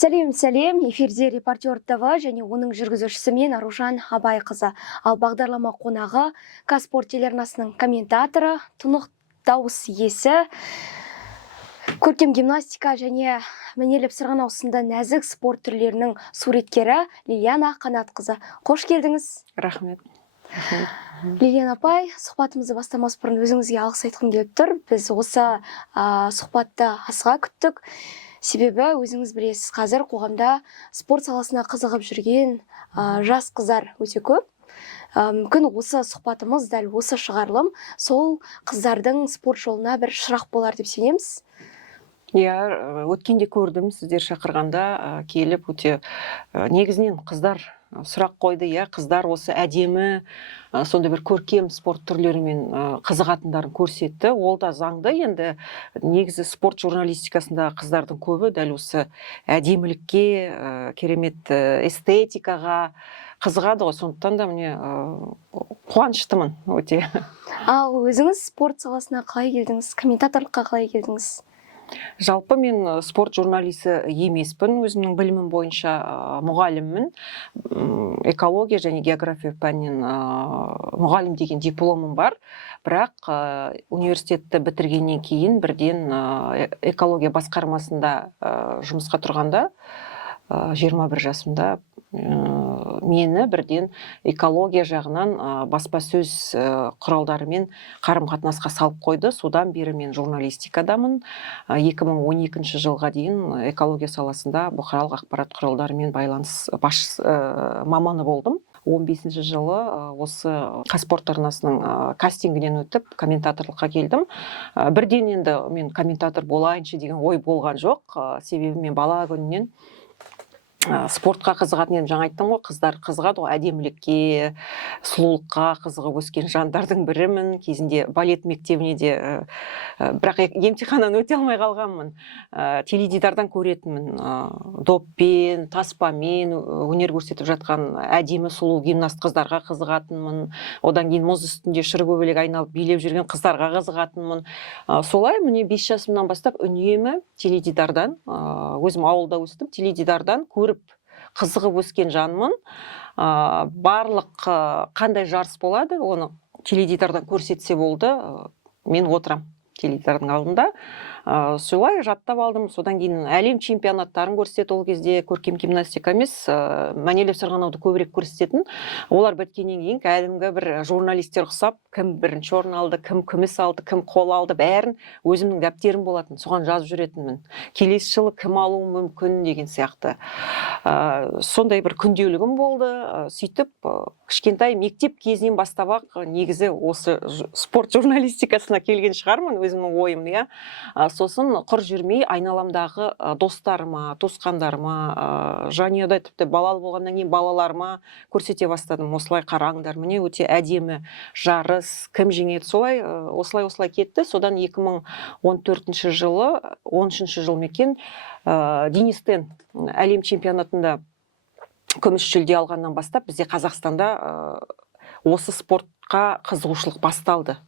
Сәлем, эфирде Репортер ТВ және оның жүргізушісі мен Аружан Абайқызы. Ал бағдарлама қонағы Қазспорт телеарнасының комментаторы, тұнық дауыс иесі, көркем гимнастика және мәнерлеп сырғанау сынды нәзік спорт түрлерінің суреткері Лилияна Қанатқызы. Қош келдіңіз. Рахмет. Лилияна апай, сұхбатымызды бастамас бұрын өзіңізге алғыс айтқым келіп тұр. Біз осы сұхбатты асыға күттік. Себебі өзіңіз білесіз, қазір қоғамда спорт саласына қызығып жүрген жас қыздар өте көп. Мүмкін осы сұхбатымыз, дәл осы шығарылым сол қыздардың спорт жолына бір шырақ болар деп сенеміз. Иә, өткенде көрдім, сіздер шақырғанда келіп өте негізінен қыздар сұрақ қойды. Иә, қыздар осы әдемі, сонда бір көркем спорт түрлерімен қызығатындарын көрсетті. Ол да заңды. Енді негізі спорт журналистикасында қыздардың көбі дәл осы әдемілікке, керемет эстетикаға қызығады ғой. Сондықтан да міне қуаныштымын өте. Ал өзіңіз спорт саласына қалай келдіңіз? Комментаторлыққа қалай келдіңіз? Жалпы мен спорт журналисі емеспін, өзімнің білімім бойынша мұғаліммін. Экология және география пәнінен мұғалім деген дипломым бар. Бірақ университетті бітіргеннен кейін бірден экология басқармасында жұмысқа тұрғанда 21 жасымда мені бірден экология жағынан баспасөз құралдарымен қарым-қатынасқа салып қойды. Содан бері мен журналистикадамын. 2012 жылға дейін экология саласында бұқаралық ақпарат құралдарымен байланыс маманы болдым. 15 жылы осы Қазспорт арнасының кастингінен өтіп комментаторлыққа келдім. Бірден енді мен комментатор болайыншы деген ой болған жоқ. Себебі мен бала күнінен спортқа қызығатын, енді жаңа айттым ғой, қыздар қызығады ғой, әдемілікке, сұлулыққа қызығып өскен жандардың бірімін. Кезінде балет мектебіне де бірақ емтиханнан өте алмай қалғанмын. Теледидардан көретінмін. Доппен, таспамен өнер көрсетіп жатқан әдемі сұлу гимнаст қыздарға қызығатынмын. Одан кейін мұз үстінде шыркөбелек айналып билеп жүрген қыздарға қызығатынмын. Солай міне 5 жасымнан бастап үнемі теледидардан, өзім ауылда өстім, теледидардан көріп қызығып өскен жанмын. Барлық қандай жарыс болады, оны теледидардан көрсетсе болды, мен отырам теледидардың алдында. Солай жаттап алдым. Содан кейін әлем чемпионаттарын көрсетеді. Ол кезде көркем гимнастика емес, мәнерлеп сырғанауды көбірек көрсететін. Олар біткеннен кейін кәдімгі бір журналистер ұқсап, кім бірінші орын алды, кім күміс алды, кім қол алды, бәрін өзімнің дәптерім болатын. Соған жазып жүретінмін. Келесі жылы кім алуы мүмкін деген сияқты. Сондай бір күнделігім болды. Сөйтіп кішкентай мектеп кезінен бастап-ақ негізі осы спорт журналистикасына келген шығармын, өзімнің ойым, иә. Сосын құр жүрмей айналамдағы достарыма, туысқандарыма, жанұяда тіпті балалы болғаннан кейін балаларыма көрсете бастадым. Осылай қараңдар, міне өте әдемі жарыс, кім жеңеді, солай осылай кетті. Содан 2014 жылы, 13 жыл мекен, Денис Тен әлем чемпионатында күміс жүлде алғаннан бастап бізде Қазақстанда осы спортқа қызығушылық басталды.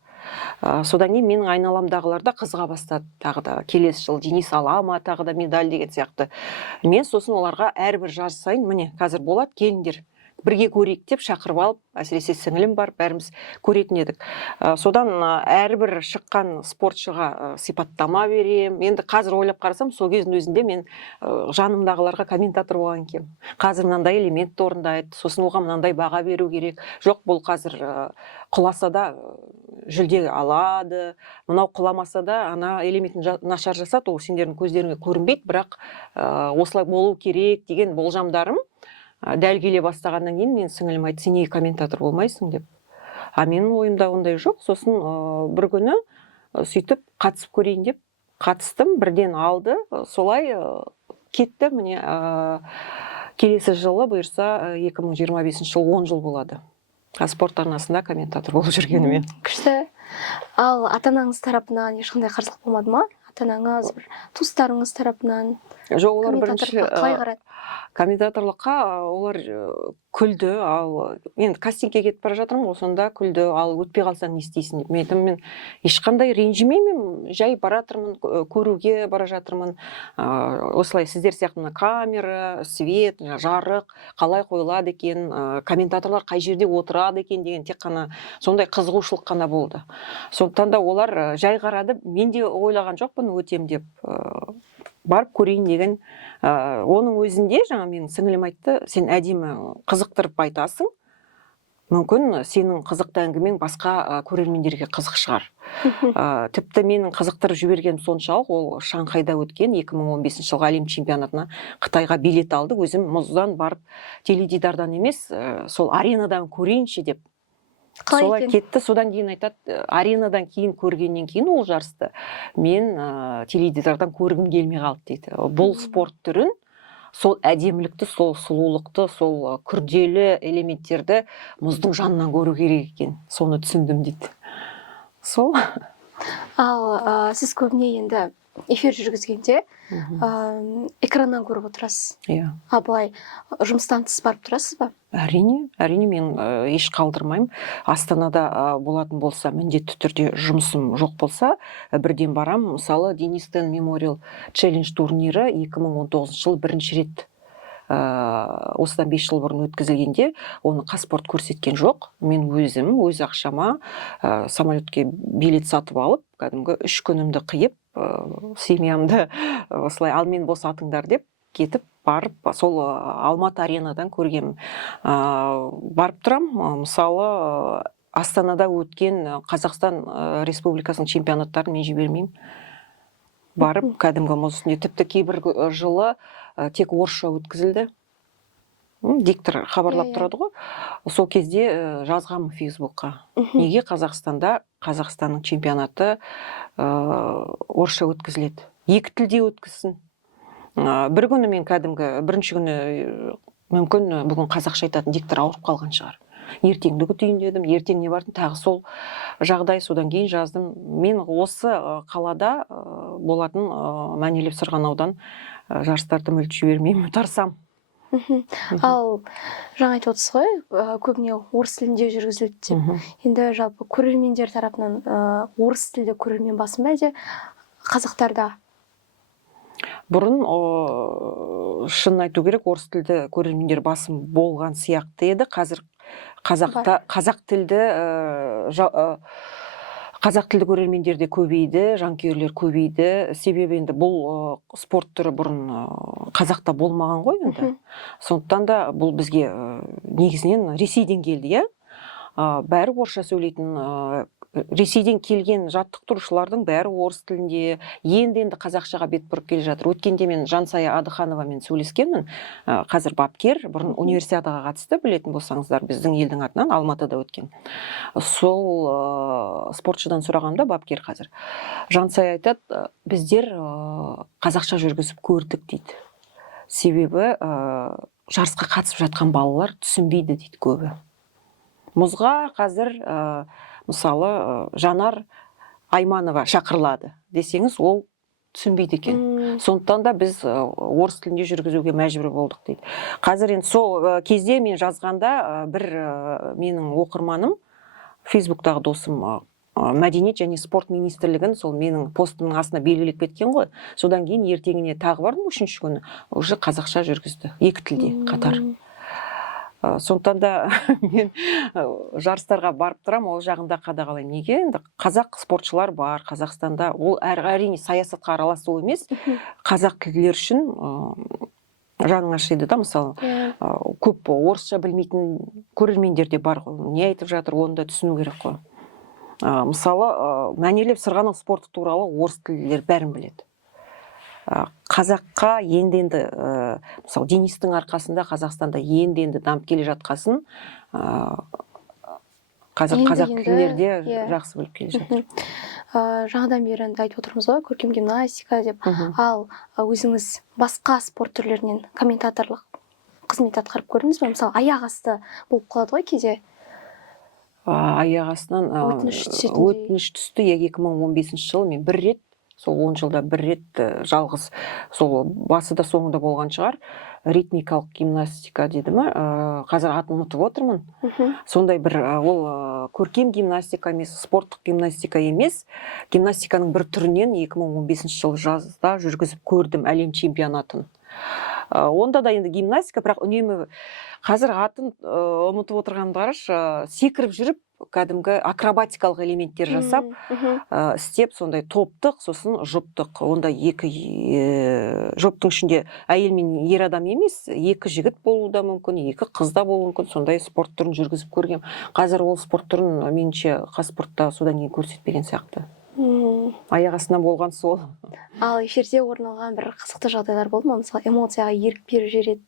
Содан кейін менің айналамдағылар да қызыға бастады. Тағы да келесі жыл Денис ала ма, тағы да медаль деген сияқты. Мен сосын оларға әрбір жарыс сайын, міне қазір болады, келіңдер, бірге көрейік деп шақырып алып, әсіресе сіңілім бар, бәріміз көретін едік. Содан әрбір шыққан спортшыға сипаттама берем. Енді қазір ойлап қарасам, сол кездің өзінде мен жанымдағыларға комментатор болған екенмін. Қазір мынандай элемент орындайды, сосын оған мынандай баға беру керек. Жоқ, бұл қазір құласа да жүлде алады, мынау құламаса да ана элементін нашар жасады, ол сендердің көздеріңе көрінбейді, бірақ осылай болу керек деген болжамдарым дәл келе бастағаннан кейін мен сіңілім айтты, сен неге комментатор болмайсың деп. Менің ойымда ондай жоқ. Сосын бір күні сөйтіп қатысып көрейін деп қатыстым, бірден алды. Солай кетті. Міне келесі жылы бұйырса 2025 жыл 10 жыл болады. Қазспорт арнасында комментатор болып жүргеніме. Күшті. Ал ата-анаңыз тарапынан ешқандай қарсылық болмады ма? Ата-анаңыз, туыстарыңыз тарапынан Жоқ, олар бірінші қалай қарады? комментаторлыққа олар күлді, ал енді кастингке кетіп бара жатырмын ғой, сонда күлді, ал өтпей қалсаң не істейсің деп. Мен айтамын, мен ешқандай ренжімеймін, жай бара жатырмын, көруге бара жатырмын. Осылай сіздер сияқты мына камера, свет, жарық қалай қойылады екен, комментаторлар қай жерде отырады екен деген тек қана сондай қызығушылық қана болды. Сондықтан да олар жай қарады, мен де ойлаған жоқпын өтем деп, барып көрейін деген. Оның өзінде жаңа менің сіңілім айтты, сен әдемі қызықтырып айтасың, мүмкін сенің қызықты әңгімең басқа көрермендерге қызық шығар. Тіпті менің қызықтырып жібергенім соншалық, ол Шанхайда өткен 2015 жылғы әлем чемпионатына Қытайға билет алды, өзім мұздан барып теледидардан емес, сол аренадан көрейінші деп. Солай кетті. Содан кейін айтады, аренадан кейін көргеннен кейін ол жарысты мен теледидардан көргім келмей қалды дейді. Бұл спорт түрін, сол әдемілікті, сол сұлулықты, сол күрделі элементтерді мұздың жанынан көру керек екен. Соны түсіндім дейді. Сол. Ал сіз көбіне енді эфир жүргізгенде экраннан көріп отырасыз. Иә. Былай жұмыстан тыс барып тұрасыз ба? Әрине мен еш қалдырмаймын. Астанада болатын болса, міндетті түрде жұмысым жоқ болса, бірден барам. Мысалы, Денис Тен Мемориал Челлендж турнирі 2019 жыл бірінші рет осыдан 5 жыл бұрын өткізілгенде, оны Қазспорт көрсеткен жоқ. Мен өзім, өз ақшама самолетке билет сатып алып, кәдімгі 3 күнімді қиып, семьямды осылай ал мен босатыңдар деп кетіп барып, сол Алматы аренадан көргем. Барып тұрам, мысалы, Астанада өткен Қазақстан Республикасының чемпионаттарын мен жібермеймін. Барып, кәдімгі мұз үстінде, тіпті кейбір жылы тек орысша өткізілді. Диктор хабарлап тұрады ғой. Сол кезде жазғам Фейсбукқа. Неге Қазақстанда Қазақстанның чемпионаты орысша өткізіледі? Екі тілде өткізсін. Бір күні мен кәдімгі, бірінші күні мүмкін бүгін қазақша айтатын диктор ауырып қалған шығар. Ертеңді күтейін дедім, ертеңіне бардым, тағы сол жағдай, содан кейін жаздым. Мен осы қалада болатын мәнерлеп сырғанаудан жарыстарды мүлт жібермеймін, тарсам. Ал жаңа айтып отырсыз ғой, көбіне орыс тілінде жүргізілді деп. Енді жалпы көрермендер тарапынан орыс тілді көрермен басым ба, әлде қазақтарда? Бұрын шынын айту керек, орыс тілді көрермендер басым болған сияқты еді. Қазір қазақ тілді көрермендер де көбейді, жанкүйерлер көбейді. Себебі енді бұл спорт түрі бұрын қазақта болмаған ғой енді. Сондықтан да бұл бізге негізінен Ресейден келді, бәрі орысша сөйлейтін. Ресейден келген жаттықтырушылардың бәрі орыс тілінде, енді қазақшаға бет бұрып келе жатыр. Өткенде мен Жансая Адыхановамен сөйлескенмін. Қазір бапкер, бұрын универсиадаға қатысты, білетін болсаңыздар, біздің елдің атынан Алматыда өткен. Сол спортшыдан сұрағанда бапкер қазір. Жансая айтады, біздер қазақша жүргізіп көрдік дейді. Себебі жарысқа қатысып жатқан балалар түсінбейді дейді көбі. Мұзға қазір мысалы, Жанар Айманова шақырылады десеңіз, ол түсінбейді екен. Сондықтан да біз орыс тілінде жүргізуге мәжбүр болдық дейді. Қазір енді сол кезде мен жазғанда бір менің оқырманым, Фейсбуктағы досым, мәдениет және спорт министрлігін сол менің постымның астына белгілеп кеткен ғой. Содан кейін ертеңіне тағы бардым, үшінші күні уже қазақша жүргізді, екі тілде қатар. Сондықтан да мен жарыстарға барып тұрам, ол жағында қадағалаймын. Неге? Енді қазақ спортшылар бар Қазақстанда. Ол әрине саясатқа араласу емес, қазақ тілділер үшін жаның ашиды да, мысалы. Көп орысша білмейтін көрермендер де бар ғой. Не айтып жатыр, оны да түсіну керек қой. Мысалы, мәнерлеп сырғанау спорты туралы орыс тілділер бәрін біледі. Қазаққа енді мысалы Денистің арқасында Қазақстанда енді дамып келе жатқасын қазақ тілдерде жақсы біліп келе жатыр. Жаңадан бері айтып отырмыз ғой, көркем гимнастика деп. Ал өзіңіз басқа спорт түрлерінен комментаторлық қызмет атқарып көрдіңіз бе? Мысалы аяқ асты болып қалады ғой кейде. Аяқ астынан өтініш түсті. 2015 жылы мен бір рет, сол 10 жылда бір рет жалғыз, сол басы да соңында болған шығар, ритмикалық гимнастика дейді ме, қазір атын ұмытып отырмын. Сондай бір ол көркем гимнастика емес, спорттық гимнастика емес, гимнастиканың бір түрінен 2015 жылы жазда жүргізіп көрдім әлем чемпионатын. Онда да енді гимнастика, бірақ үнемі қазір атын ұмытып отырғанымды қарашы, секіріп жүріп кәдімгі акробатикалық элементтер жасап істеп, сондай топтық, сосын жұптық. Онда екі жұптың ішінде әйел мен ер адам емес, екі жігіт болуы да мүмкін, екі қыз да болуы мүмкін. Сондай спорт түрін жүргізіп көргем. Қазір ол спорт түрін меніңше Қазспортта содан кейін көрсетпеген сияқты. Аяқ астынан болған сол. Ал эфирде орын алған бір қызықты жағдайлар болды ма? Мысалы, эмоцияға ерік беріп жүреді.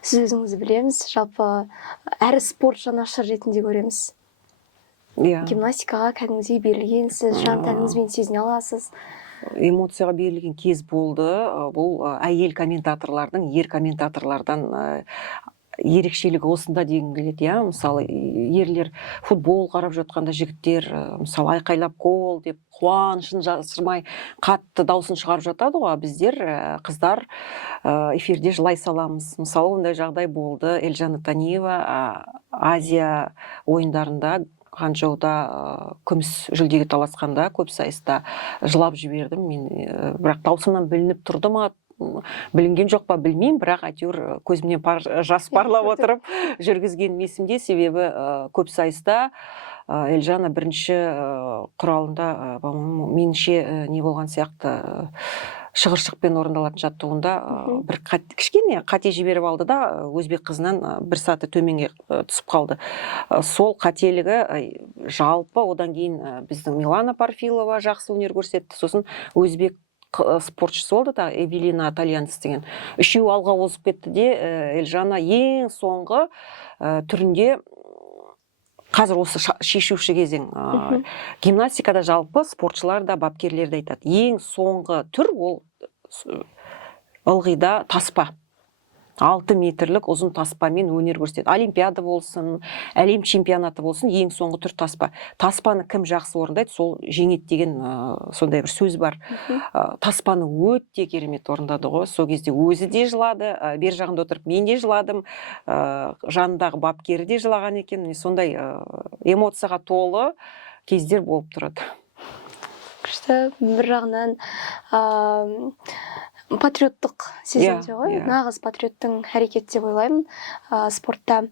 Сіз өзіңіз білеміз, жалпы әр спорт жанашыр ретінде көреміз. Гимнастикаға кәдімгідей берілген, сіз жан тәніңізбен сезіне аласыз. Эмоцияға берілген кез болды. Бұл әйел комментаторлардың ер комментаторлардан ерекшелігі осында деген келеді. Мысалы, ерлер футбол қарап жатқанда жігіттер, мысалы, айқайлап гол деп қуанышын жасырмай қатты даусын шығарып жатады ғой. Біздер қыздар эфирде жылай саламыз. Мысалы, ондай жағдай болды. Эльжана Таниева Азия ойындарында Ханчжоуда күміс жүлдеге таласқанда көп сайыста жылап жібердім. Мен бірақ даусымнан білініп тұрды ма, білінген жоқ па білмеймін, бірақ әйтеуір көзімнен жас парлап отырып жүргізген есімде. Себебі көп сайыста Эльжана бірінші құралында, меніңше не болған сияқты, шығыршықпен орындалатын жаттығуында бір кішкене қате жіберіп алды да, өзбек қызынан бір саты төменге түсіп қалды. Сол қателігі жалпы одан кейін біздің Милана Парфилова жақсы өнер көрсетті. Сосын өзбек спортшысы болды да, Эвелина Итальянец деген. Үшеуі алға озып кетті де, Эльжана ең соңғы түрінде, қазір осы шешуші кезең. Гимнастикада жалпы спортшылар да, бапкерлер де айтады. Ең соңғы түр ол ылғида таспа. 6 метрлік ұзын таспамен өнер көрсетеді. Олимпиада болсын, әлем чемпионаты болсын, ең соңғы түр таспа. Таспаны кім жақсы орындайды, сол жеңеді деген сондай бір сөз бар. Таспаны өте керемет орындады ғой. Сол кезде өзі де жылады, бер жағында отырып мен де жыладым, жанындағы бапкері де жылаған екен. Сондай эмоцияға толы кездер болып тұрады. Күшті, бір жағынан патриоттық сезімде ғой, нағыз патриоттың әрекеті деп ойлаймын спортта.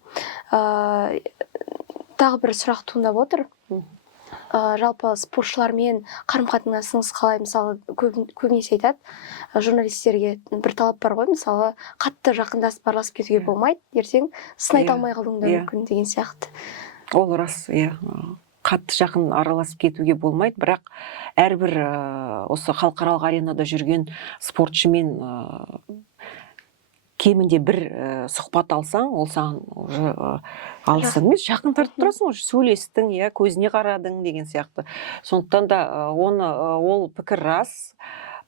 Тағы бір сұрақ туындап отыр. Жалпы спортшылармен қарым-қатынасыңыз қалай? Мысалы, көбінесе айтады, журналистерге бір талап бар ғой, мысалы, қатты жақындасып араласып кетуге болмайды, ертең сын айта алмай қалуың да мүмкін деген сияқты. Ол рас, қатты жақын араласып кетуге болмайды, бірақ әрбір осы халықаралық аренада жүрген спортшымен кемінде бір сұхбат алсаң, ол саған уже алысың емес, жақын тартып тұрасың, уже сөйлестің, көзіне қарадың деген сияқты. Сондықтан да ол пікір рас.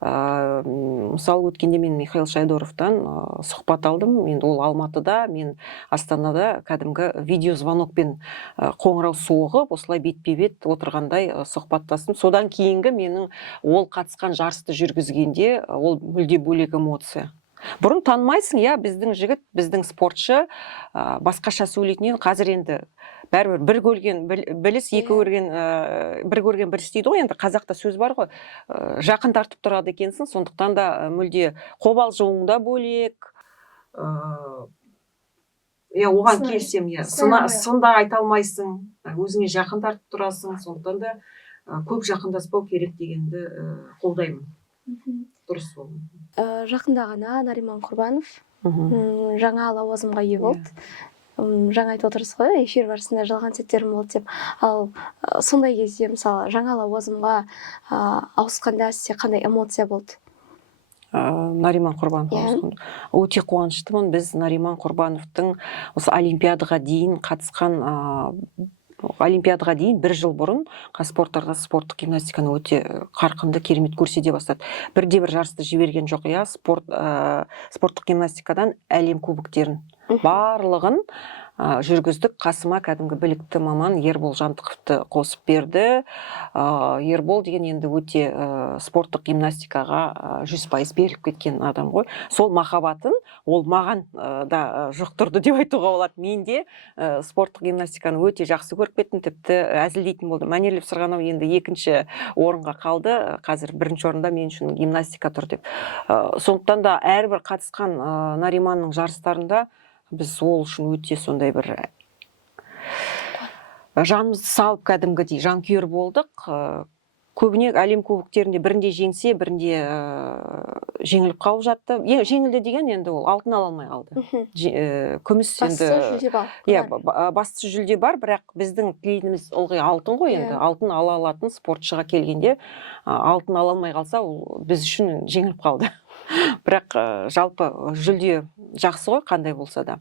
Мысалы, өткенде мен Михаил Шайдоровтан сұхбат алдым. Мен ол Алматыда, мен Астанада кәдімгі видеозвонокпен қоңырау соғып, осылай бетпе-бет отырғандай сұхбаттастым. Содан кейінгі менің ол қатысқан жарысты жүргізгенде ол мүлде бөлек эмоция. Бұрын танымайсың, біздің жігіт, біздің спортшы басқаша сөйлейтінен, қазір енді бәрібір бір көрген біліс, екі көрген бір көрген бір істейді ғой. Енді қазақта сөз бар ғой, жақын тартып тұрады екенсің, сондықтан да мүлде қобалжуың да бөлек. Оған келсем, сында айта алмайсың, өзіңе жақын тартып тұрасың, сондықтан да көп жақындаспау керек дегенді қолдаймын. Дұрыс бол. Жақында ғана Нариман Құрбанов жаңа лауазымға ие болды. Жаңа айтып отырсыз ғой, эфир барысында жалған сәттерім болды деп. Ал сондай кезде, мысалы, жаңа лауазымға ауысқанда сізде қандай эмоция болды? Нариман Құрбанов. Өте қуаныштымын. Біз Нариман Құрбановтың осы Олимпиадаға дейін қатысқан Олимпиадаға дейін бір жыл бұрын Қазспорттарға спорттық гимнастиканы өте қарқынды, керемет көрсете бастады. Бірде-бір жарысты жіберген жоқ, спорттық гимнастикадан әлем кубоктерін барлығын жүргіздік. Қасыма кәдімгі білікті маман Ербол Жантықовты қосып берді. Ербол деген енді өте спорттық гимнастикаға 100% беріліп кеткен адам ғой. Сол махаббатын ол маған да жұқтырды деп айтуға болады. Мен де спорттық гимнастиканы өте жақсы көріп кеттім, тіпті әзілдейтін болдым. Мәнерлеп сырғанау енді екінші орынға қалды. Қазір бірінші орында мен үшін гимнастика тұр деп. Сондықтан да әрбір қатысқан Нариманның жарыстарында біз ол үшін өте сондай бір жанымызды салып кәдімгідей жанкүйер болдық. Көбіне әлем кубоктерінде бірінде жеңсе, бірінде жеңіліп қалып жатты. Жеңілді деген енді ол алтын ала алмай қалды. Күміс енді басты жүлде бар, бірақ біздің тілейтініміз ылғи алтын ғой енді. Алтын ала алатын спортшыға келгенде алтын ала алмай қалса, ол біз үшін жеңіліп қалды. Бірақ жалпы жүлде жақсы ғой, қандай болса да.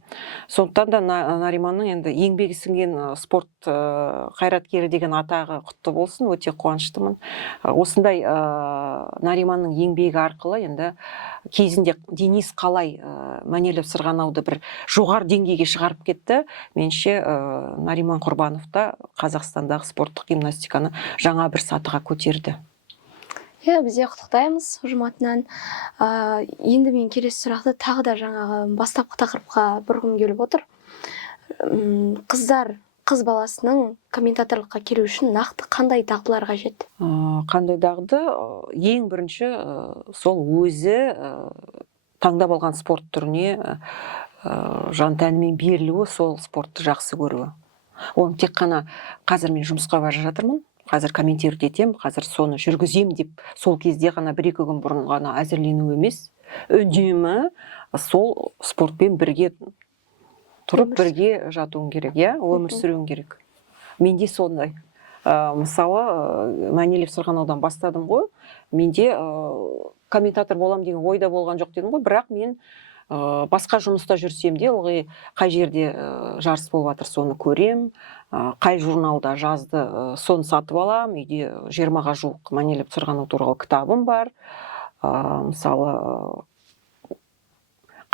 Сондықтан да Нариманның енді еңбегі сіңген спорт қайраткері деген атағы құтты болсын, өте қуаныштымын. Осындай Нариманның еңбегі арқылы енді кезінде Денис қалай мәнерлеп сырғанауды бір жоғары деңгейге шығарып кетті. Меніңше Нариман Құрбанов та Қазақстандағы спорттық гимнастиканы жаңа бір сатыға көтерді. Біз де құттықтаймыз ұжым атынан. Енді мен келесі сұрақты тағы да жаңағы бастапқы тақырыпқа бұрғым келіп отыр. Қыз баласының комментаторлыққа келу үшін нақты қандай дағдылар қажет? Қандай дағды? Ең бірінші сол өзі таңдап алған спорт түріне жан тәнімен берілуі, сол спортты жақсы көруі. Оны тек қана қазір мен жұмысқа бара жатырмын, қазір комментировать етем, қазір соны жүргізем деп, сол кезде ғана 1-2 күн бұрын ғана әзірлену емес, үнемі сол спортпен бірге тұрып, бірге жатуың керек, өмір сүруің керек. Менде сондай. Мысалы, мәнерлеп сырғанаудан бастадым ғой, менде комментатор болам деген ойда болған жоқ дедім ғой, бірақ мен басқа жұмыста жүрсем де, ылғи қай жерде жарыс болып жатыр, соны көрем, қай журналда жазды, соны сатып алам, үйде 20-ға жуық мәнерлеп сырғанау туралы кітабым бар. Мысалы,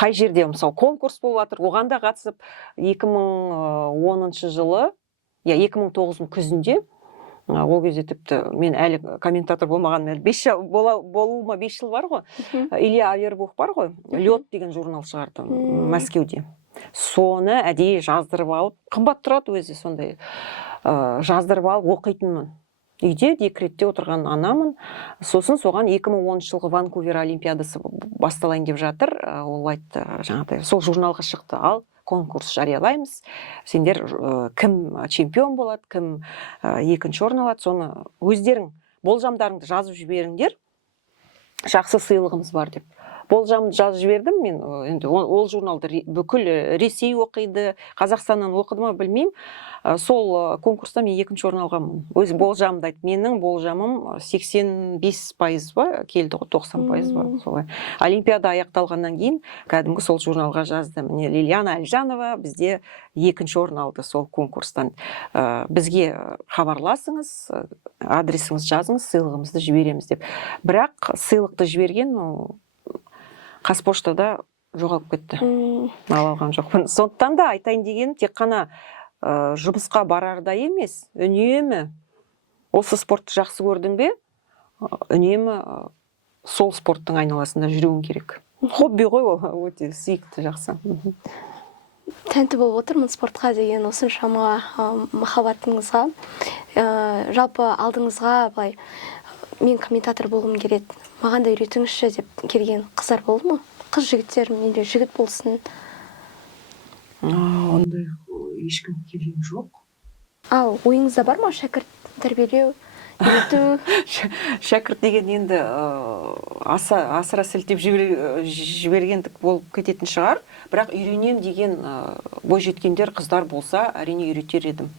қай жерде конкурс болып жатыр, оған да қатысып 2010 жылы, 2009 күзінде, ол кезде тіпті мен әлі комментатор болмаған, болуыма 5 жыл бар ғой. Илья Авербух бар ғой, Лед деген журнал шығарды Мәскеуде. Соны әдейі жаздырып алып, қымбат тұрады өзі, сондай жаздырып алып оқитынмын. Үйде декретте отырған анамын. Сосын соған 2010 жылғы Ванкувер олимпиадасы басталайын деп жатыр. Ол айтты, жаңағыдай, сол журналға шықты, ал конкурс жариялаймыз. Сендер кім чемпион болады, кім екінші орын алады, соны өздерің болжамдарыңды жазып жіберіңдер. Жақсы сыйлығымыз бар деп. Болжамды жазып жібердім мен, енді ол журналды бүкіл Ресей оқиды, Қазақстаннан оқыды ма білмеймін. Сол конкурста мен 2-ші орын алғанмын. Өзі болжамды айтты. Менің болжамым 85% ба, келді ғой, 90% ба, солай. Олимпиада аяқталғаннан кейін кәдімгі сол журналға жазды. Міне Лилияна Әлжанова бізде 2-ші орын алды сол конкурстан. Бізге хабарласыңыз, адресіңіз жазыңыз, сыйлығымызды жібереміз деп. Бірақ сыйлықты жіберген Қазпоштада жоғалып кетті. Ала алған жоқпын. Сондықтан да айтайын деген, тек қана жұмысқа барарда емес, үнемі осы спортты жақсы көрдің бе, үнемі сол спорттың айналасында жүруің керек. Хобби ғой ол, өте сүйікті, жақсы. Тәнті болып отырмын спортқа деген осыншама махаббатыңызға. Жалпы алдыңызға былай, мен комментатор болғым келеді, маған да үйретіңізші деп келген қыздар болды ма? Қыз жігіттер, менде жігіт болсын. Ондай ешкім келген жоқ. Ал ойыңызда бар ма шәкірт тәрбиелеу, үйрету? Шәкірт деген енді асыра сілтеп жібергендік болып кететін шығар, бірақ үйренем деген бойжеткендер қыздар болса, әрине үйретер едім.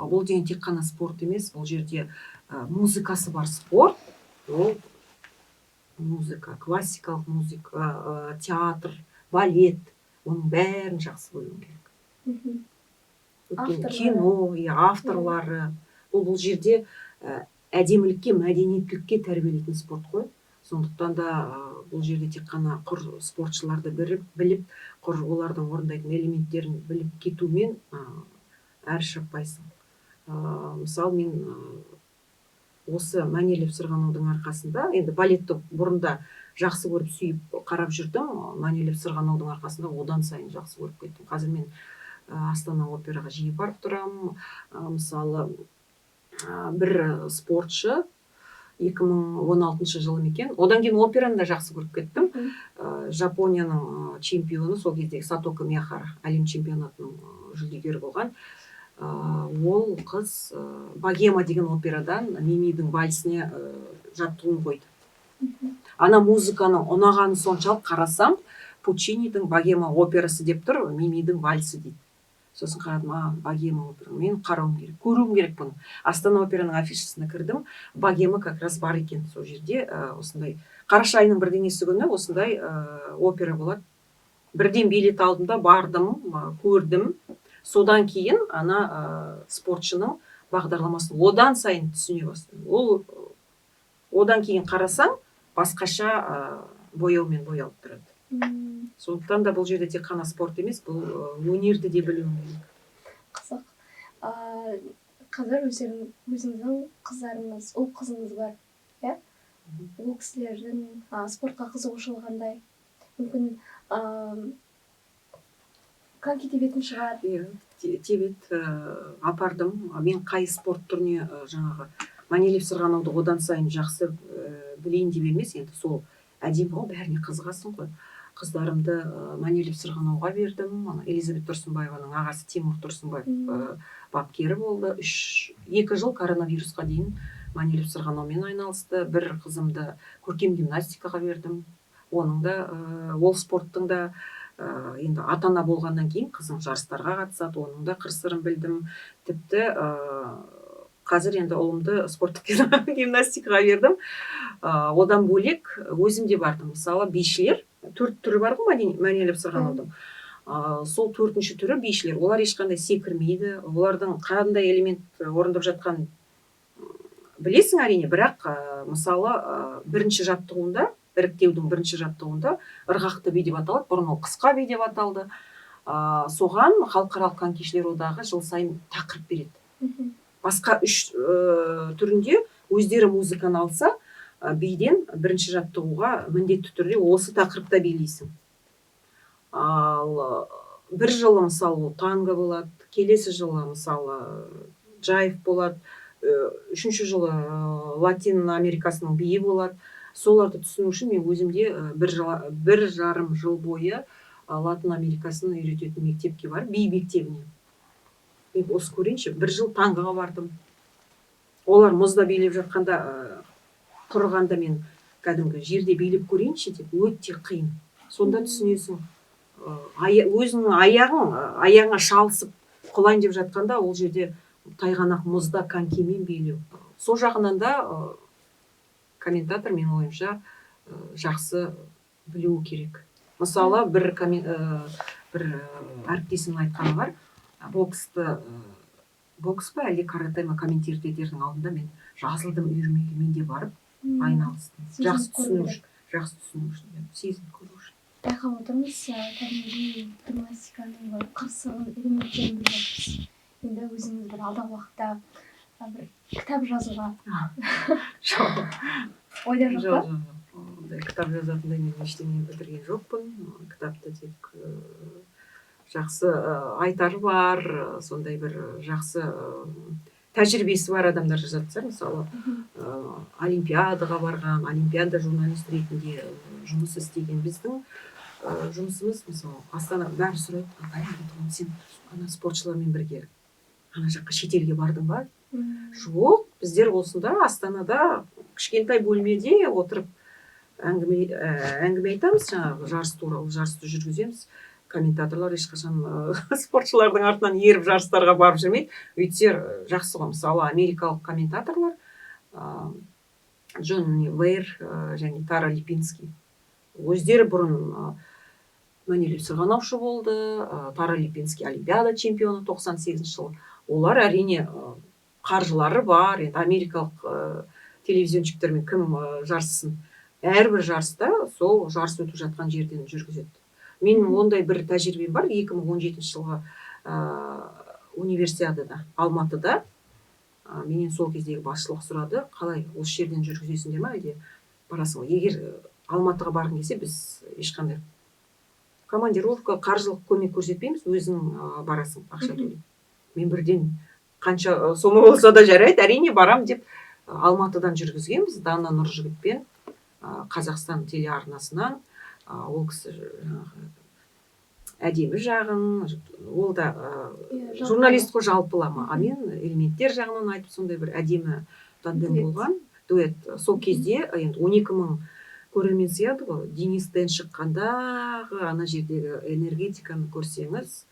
Ол деген тек қана спорт емес, бұл жерде музыкасы бар спорт, ол музыка, классикалық музыка, театр, балет, оның бәрін жақсы білуің керек. Кино, авторлары, бұл жерде әдемілікке, мәдениеттілікке тәрбиелейтін спорт қой. Сондықтан да бұл жерде тек қана құр спортшыларды біліп, құр олардың орындайтын элементтерін біліп кетумен әрі шықпайсың. Мысалы, мен осы мәнерлеп сырғанаудың арқасында, енді балетті бұрында жақсы көріп сүйіп қарап жүрдім, мәнерлеп сырғанаудың арқасында одан сайын жақсы көріп кеттім. Қазір мен Астана операға жиі барып тұрамын. Мысалы, бір спортшы 2016 жылы екен, одан кейін операны да жақсы көріп кеттім. Жапонияның чемпионы, сол кездегі Сатока Мияхара, әлем чемпионатының жүлдегері болған. Ол қыз Богема деген операдан Мимидің вальсіне жаттығуын қойды. Ана музыканың ұнағаны соншалық, қарасам, Пучинидің Богема операсы деп тұр, Мимидің вальсы дейді. Сосын қарадым, Богема опера, мен қарауым керек, көруім керек бұны. Астана операның афишасына кірдім, Богема как раз бар екен сол жерде. Осындай қараша айының бірдеңесі күні осындай опера болады. Бірден билет алдым да бардым, көрдім. Содан кейін ана спортшының бағдарламасын одан сайын түсіне бастадым. Одан кейін қарасаң, басқаша бояумен боялып тұрады. Сондықтан да бұл жерде тек қана спорт емес, бұл өнерді де білу керек. Қызық. Қазір өзіңіздің қыздарыңыз, ұл қызыңыз бар, иә? Ол кісілердің спортқа қызығушылығы қандай? Мүмкін коньки тебетін шығар? Тебет апардым. Мен қай спорт түріне жаңағы мәнерлеп сырғанауды одан сайын жақсы білейін деп емес, енді сол әдемі ғой, бәріне қызығасың ғой. Қыздарымды мәнерлеп сырғанауға бердім. Элизабет Тұрсынбаеваның ағасы Тимур Тұрсынбаев бапкері болды. 2 жыл коронавирусқа дейін мәнерлеп сырғанаумен айналысты. Бір қызымды көркем гимнастикаға бердім. Оның да ол спорттың да енді ата-ана болғаннан кейін қызым жарыстарға қатысады, оның да қыр-сырын білдім. Тіпті қазір енді ұлымды спорттық гимнастикаға бердім. Одан бөлек өзім де бардым. Мысалы, бишілер, 4 түрі бар ғой мәнерлеп сырғанаудың. Сол 4-ші түрі бишілер. Олар ешқандай секірмейді. Олардың қандай элемент орындап жатқанын білесің әрине, бірақ мысалы, бірінші жаттығуында, іріктеудің бірінші жаттығуында ырғақты би деп аталады, бұрын ол қысқа би деп аталды. Соған халықаралық конькишілер одағы жыл сайын тақырып береді. Басқа 3 түрінде өздері музыканы алса, биден бірінші жаттығуға міндетті түрде осы тақырыпта билейсің. Ал бір жылы мысалы танго болады, келесі жылы мысалы джайв болады, 3-ші жылы Латин Америкасының биі болады. Соларды түсіну үшін мен өзімде 1,5 жыл бойы Латын Америкасын үйрететін мектепке барып, би мектебіне. Мен осы көрейінші, 1 жыл тангоға бардым. Олар мұзда билеп жатқанда, тұрғанда мен кәдімгі жерде билеп көрейінші деп, өте қиын. Сонда түсінесің, өзіңнің аяғыңа шалысып құлайын деп жатқанда, ол жерде тайғанақ мұзда конькимен билеу. Сол жағынан да комментатор, мен ойымша, жақсы білуі керек. Мысалы, бір әріптесімнің айтқаны бар, бокс па әлде каратэ ма комментировать етердің алдында мен жазылдым үйірмеге, мен де барып айналыстым. Жақсы түсіну үшін, сезініп көру үшін. Байқап отырмыз, кәдімгідей гимнастиканың қыр-сырын, элементтерін біліп жатырсыз. Енді өзіңіз бір алдағы уақытта бір кітап жазуға ойда жоқ па? Жоқ. Кітап жазатындай мен ештеңе бітірген жоқпын. Кітапты тек жақсы айтары бар, сондай бір жақсы тәжірибесі бар адамдар жазады. Мысалы, олимпиадаға барған, олимпиада журналист ретінде жұмыс істеген біздің жұмысымыз, мысалы, Астана бәрі сұрайды, сен ана спортшылармен бірге ана жаққа шетелге бардың ба? Жоқ, біздер осында Астанада кішкентай бөлмеде отырып әңгіме айтамыз, жаңағы жарыс туралы, жарысты жүргіземіз. Комментаторлар ешқашан спортшылардың артынан еріп жарыстарға барып жүрмейді. Өйтсе жақсы ғой. Мысалы, америкалық комментаторлар Джонни Вейр және Тара Липинский. Өздері бұрын мәнерлеп сырғанаушы болды. Тара Липинский олимпиада чемпионы 98 жылы. Олар әрине қаржылары бар. Енді америкалық телевизионщиктермен кім жарысын әрбір жарыста сол жарыс өтіп жатқан жерден жүргізеді. Менің ондай бір тәжірибем бар. 2017 жылғы универсиадада Алматыда менен сол кездегі басшылық сұрады, қалай осы жерден жүргізесіңдер ме, әлде барасың ғой. Егер Алматыға барғың келсе, біз ешқандай командировка, қаржылық көмек көрсетпейміз, өзің барасың, ақша төлеп. Мен бірден қанша сома болса да жарайды, әрине барам деп Алматыдан жүргізгенбіз. Дана Нұржігітпен Қазақстан телеарнасынан ол кісі әдемі жағын, ол да журналист қой жалпылама, а мен элементтер жағынан айтып сондай бір әдемі тандем болған, дуэт. Сол кезде енді 12.000 көрермен сияды ғой. Денис Тен шыққандағы ана жердегі энергетиканы көрсеңіз,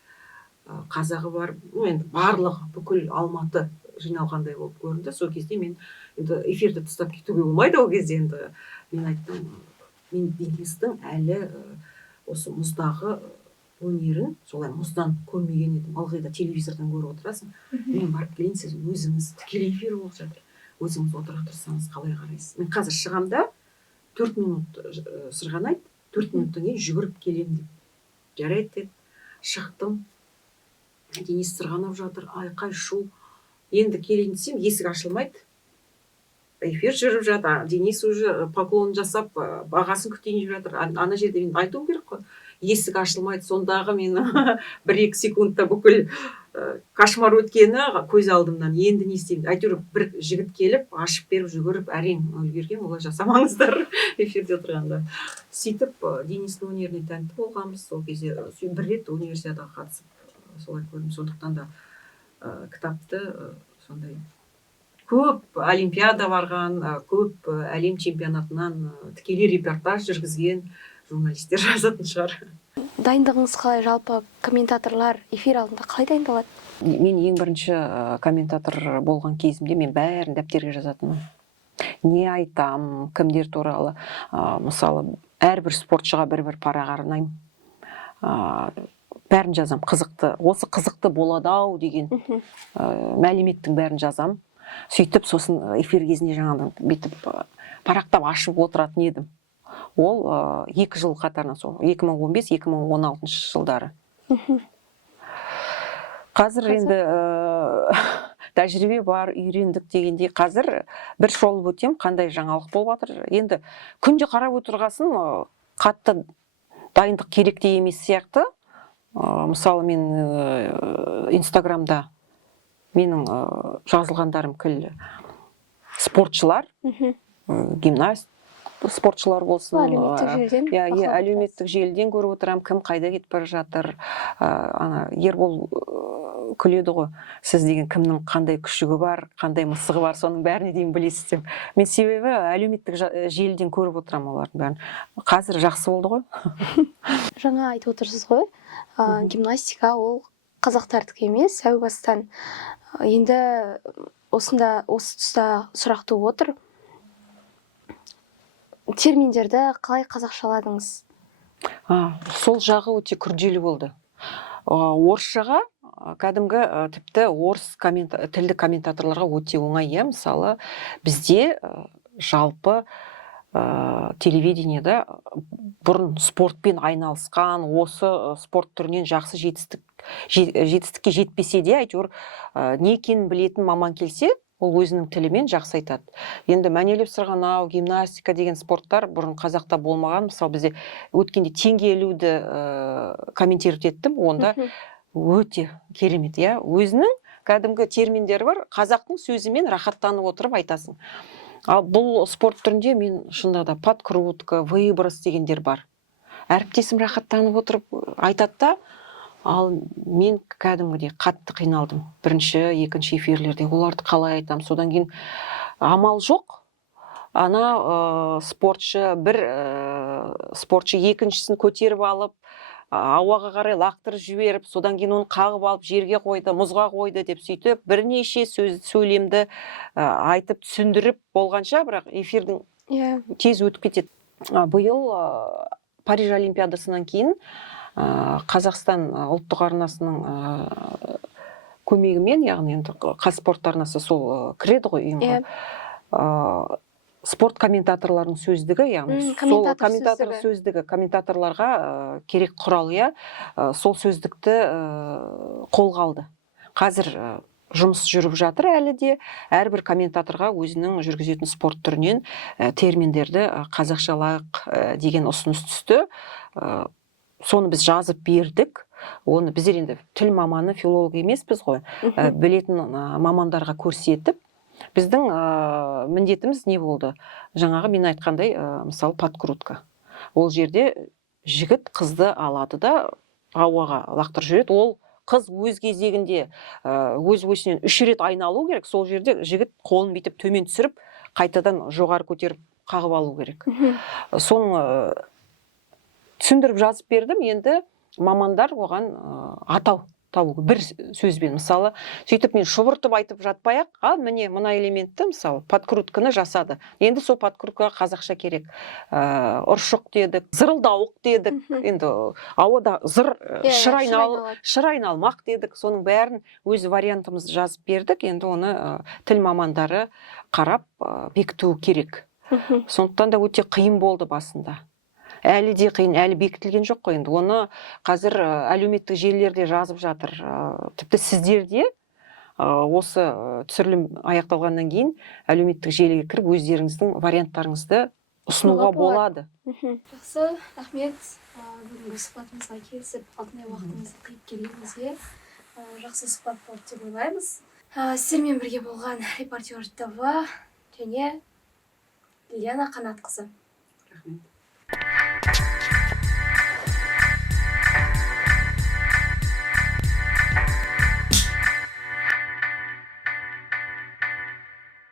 қазағы бар, енді барлығы бүкіл Алматы жиналғандай болып көрінді. Сол кезде мен енді эфирді тастап кетуге болмайды, ол кезде енді мен айттым, мен Денистің әлі осы мұздағы өнерін солай мұздан көрмеген едім. Ылғи да телевизордан көріп отырасың. Мен барып келейін, сіз өзіңіз тікелей эфир болып жатыр. Өзіңіз отыра тұрсаңыз қалай қарайсыз? Мен қазір шығамда 4 минут сырғанайды, 4 минуттан кейін жүгіріп келемін деп. Жарайды деді. Шықтым. Денис сырғанап жатыр, айқай шу. Енді келейін десем, есік ашылмайды. Эфир жүріп жатыр. Денис уже поклон жасап, бағасын күтейін деп жатыр. Ана жерде мен айтуым керек қой. Есік ашылмайды. Сондағы мен 1-2 секундта бүкіл кошмар өткені көз алдымнан. Енді не істеймін? Әйтеуір бір жігіт келіп, ашып беріп, жүгіріп, әрең үлгерген, олай жасамаңыздар эфирде отырғанда. Сөйтіп, Денистің өнеріне тәнті болғанбыз. Сол кезде бір рет универсиадаға қатысып, солай көрдім. Сондықтан да кітапты сондай көп олимпиада барған, көп әлем чемпионатынан тікелей репортаж жүргізген журналистер жазатын шығар. Дайындығыңыз қалай, жалпы комментаторлар эфир алдында қалай дайындалады? Мен ең бірінші комментатор болған кезімде мен бәрін дәптерге жазатынмын. Не айтам, кімдер туралы. Мысалы, әрбір спортшыға бір парақ арнаймын. Бәрін жазам, қызықты. Осы қызықты болады ау деген мәліметтің бәрін жазам. Сөйтіп, сосын эфир кезінде жаңадан бүйтіп парақтап ашып отыратын едім. Ол 2 жыл қатарынан, 2015-2016 жылдары. Қазір енді тәжірибе бар, үйрендік дегенде, қазір бір шолып өтем, қандай жаңалық болып жатыр. Енді күнде қарап отырғасын, қатты дайындық керек те емес сияқты. Мысалы, мен Инстаграмда менің жазылғандарым күллі спортшылар, гимнаст спортшылар болсын, әлеуметтік желіден көріп отырам, кім қайда кетіп бара жатыр. Ербол күледі ғой, сіз деген кімнің қандай күшігі бар, қандай мысығы бар, соның бәріне дейін білесіз деп. Мен себебі әлеуметтік желіден көріп отырам олардың бәрін. Қазір жақсы болды ғой. Жаңа айтып отырсыз ғой, гимнастика ол қазақтардікі емес, әу бастан. Енді осы тұста сұрақ туып отыр. Терминдерді қалай қазақшаладыңыз? Сол жағы өте күрделі болды. Орысшаға кәдімгі тіпті орыс тілді комментаторларға өте оңай. Мысалы, бізде жалпы телевидениеда бұрын спортпен айналысқан, осы спорт түрінен жақсы жетістікке жетпесе де, әйтеуір не екенін білетін маман келсе, ол өзінің тілімен жақсы айтады. Енді мәнерлеп сырғанау, гимнастика деген спорттар бұрын қазақта болмаған. Мысалы, бізде өткенде теңге ілуді комментировать еттім, онда өте керемет, өзінің кәдімгі терминдері бар, қазақтың сөзімен рахаттанып отырып айтасың. Ал бұл спорт түрінде мен шынында да подкрутка, выброс дегендер бар. Әріптесім рахаттанып отырып айтады да, ал мен кәдімгідей қатты қиналдым. Бірінші, екінші эфирлерде оларды қалай айтам. Содан кейін амал жоқ. Ана спортшы екіншісін көтеріп алып, ауаға қарай лақтырып жіберіп, содан кейін оны қағып алып жерге қойды, мұзға қойды деп сөйтіп бірнеше сөйлемді айтып түсіндіріп болғанша, бірақ эфирдің тез өтіп кетеді. Биыл Париж олимпиадасынан кейін Қазақстан ұлттық арнасының көмегімен, яғни енді Қазспорт арнасы сол кіреді ғой ұйымға. спорт комментаторларының сөздігі, яғни сол комментатор сөздігі, комментаторларға керек құрал, иә, сол сөздікті қолға алды. Қазір жұмыс жүріп жатыр әлі де, әрбір комментаторға өзінің жүргізетін спорт түрінен терминдерді қазақшалайық деген ұсыныс түсті. Соны біз жазып бердік. Оны біздер енді тіл маманы, филолог емеспіз ғой, білетін мамандарға көрсетіп, біздің міндетіміз не болды? Жаңағы мен айтқандай, мысалы, подкрутка. Ол жерде жігіт қызды алады да ауаға лақтырып жібереді. Ол қыз өз кезегінде өз осінен 3 рет айналу керек. Сол жерде жігіт қолын бүйтіп төмен түсіріп, қайтадан жоғары көтеріп қағып алу керек. Соны түсіндіріп жазып бердім. Енді мамандар оған атау табу, бір сөзбен, мысалы, сөйтіп мен шұбыртып айтып жатпай-ақ, міне мына элементті, мысалы, подкрутканы жасады. Енді сол подкруткаға қазақша керек. Ұршық дедік, зырылдауық дедік. Енді ауада шыр айналмақ дедік. Соның бәрін өз вариантымызды жазып бердік. Енді оны тіл мамандары қарап бекіту керек. Сондықтан да өте қиын болды басында. Әлі де қиын, әлі бекітілген жоқ қой енді. Оны қазір әлеуметтік желілерде жазып жатыр. Тіпті сіздерде осы түсірілім аяқталғаннан кейін әлеуметтік желіге кіріп өздеріңіздің варианттарыңызды ұсынуға болады. Жақсы, рахмет. Бүгінгі сұхбатымызға келісіп, алтынай уақытыңызды қиып келгеніңізге жақсы сұхбат болды деп ойлаймыз. Сіздермен бірге болған Репортер ТВ және Лилияна Қанатқызы. Рахмет.